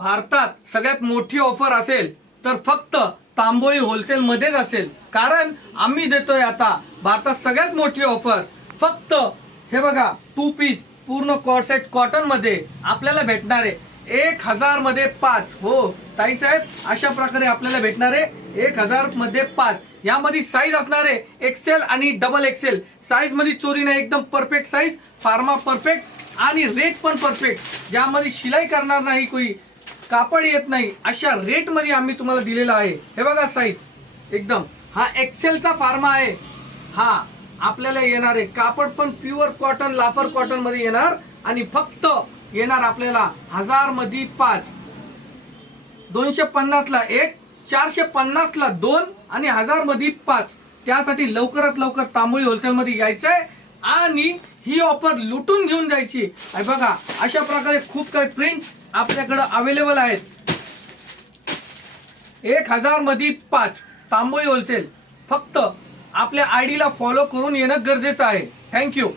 भारतात सगळ्यात मोठी ऑफर असेल तर फक्त तांबोळी होलसेल मध्येच असेल, कारण आम्ही देतोय आता भारतात सगळ्यात मोठी ऑफर. फक्त हे बघा, 2 पीस पूर्ण कॉट सेट कॉटन मध्ये आपल्याला भेटणार आहे 1000 मध्ये 5. हो ताई साहेब, अशा प्रकारे आपल्याला भेटणार आहे 1000 मध्ये 5. यामध्ये साईज असणार आहे एक्सेल आणि डबल एक्सेल. साईज मध्ये चोरी नाही, एकदम परफेक्ट साईज, फार्मा परफेक्ट आणि रेट पण परफेक्ट. यामध्ये शिलाई करणार नाही कोई, कापड येत नाही, अशा रेट मध्ये आम्ही तुम्हाला दिलेला आहे. हे बघा साईज एकदम, हा एक्सेलचा फार्मा आहे. हा आपल्याला येणार आहे कापड पण प्युअर कॉटन, लाफर कॉटन मध्ये येणार आणि फक्त येणार आपल्याला 1000 मध्ये 5. 250 ला 1, 450 ला 2 आणि 1000 मध्ये 5. त्यासाठी लवकरात लवकर तांबोळी होलसेल मध्ये यायचंय आणि ही ऑफर लुटून घेऊन जायची. बघा अशा प्रकारे खूप काही प्रिंट आपल्याकडे अवेलेबल आहेत. 1000 मध्ये 5 तांबोळी होलसेल. फक्त आपल्या आयडीला फॉलो करून येणं गरजेचं आहे. थँक्यू.